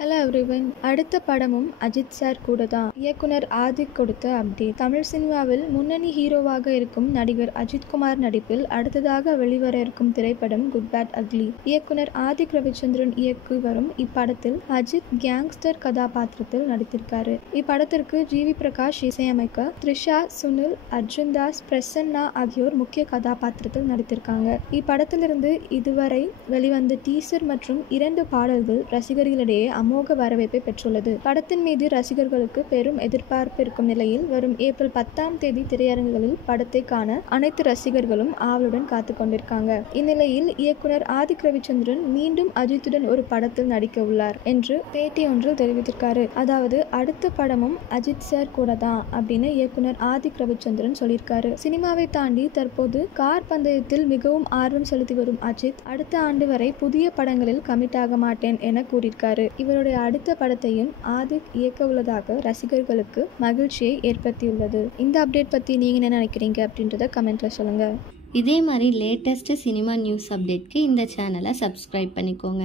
Hello everyone. அடுத்த படமும் Ajith sir கூட தான். இயக்குனர் ஆதிக் கொடுத்த அப்டேட். தமிழ் சினிமாவில் முன்னணி ஹீரோவாக இருக்கும் நடிகர் அஜித்குமார் நடிப்பில் அடுத்ததாக வெளிவர இருக்கும் திரைப்படம் குட் பேட் அக்லி. இயக்குனர் ஆதிக் ரவிச்சந்திரன் இயக்கி வரும் இப்படத்தில் அஜித் கேங்ஸ்டர் கதாபாத்திரத்தில் நடித்திருக்காரு. இப்படத்திற்கு ஜிவி பிரகாஷ் இசையமைக்க த்ரிஷா, சுனில், அர்ஜுன் தாஸ், பிரசன்னா ஆகியோர் முக்கிய கதாபாத்திரத்தில் நடித்திருக்காங்க. இப்படத்திலிருந்து இதுவரை வெளிவந்த டீசர் மற்றும் 2 பாடல்கள் ரசிகர்களிடையே அமோக வரவேற்பை பெற்றுள்ளது. படத்தின் மீது ரசிகர்களுக்கு பெரும் எதிர்பார்ப்பு இருக்கும் நிலையில் வரும் ஏப்ரல் 10ஆம் தேதி திரையரங்குகளில் படத்தை காண அனைத்து ரசிகர்களும் ஆவலுடன் காத்துக் கொண்டிருக்காங்க. இந்நிலையில் இயக்குனர் ஆதிக் ரவிச்சந்திரன் மீண்டும் அஜித்துடன் ஒரு படத்தில் நடிக்க உள்ளார் என்று பேட்டி ஒன்றில் தெரிவித்திருக்காரு. அதாவது அடுத்த படமும் அஜித் சார் கூட தான் அப்படின்னு இயக்குனர் ஆதிக் ரவிச்சந்திரன் சொல்லியிருக்காரு. சினிமாவை தாண்டி தற்போது கார் பந்தயத்தில் மிகவும் ஆர்வம் செலுத்தி வரும் அஜித் அடுத்த ஆண்டு வரை புதிய படங்களில் கமிட் ஆக மாட்டேன் என கூறியிருக்காரு. இவருடைய அடுத்த படத்தையும் ஆதிக் இயக்க உள்ளதாக ரசிகர்களுக்கு மகிழ்ச்சியை ஏற்படுத்தியுள்ளது. இந்த அப்டேட் பற்றி நீங்கள் என்ன நினைக்கிறீங்க அப்படின்றத கமெண்ட்ல சொல்லுங்க. இதே மாதிரி லேட்டஸ்ட் சினிமா நியூஸ் அப்டேட்க்கு இந்த சேனலை சப்ஸ்கிரைப் பண்ணிக்கோங்க.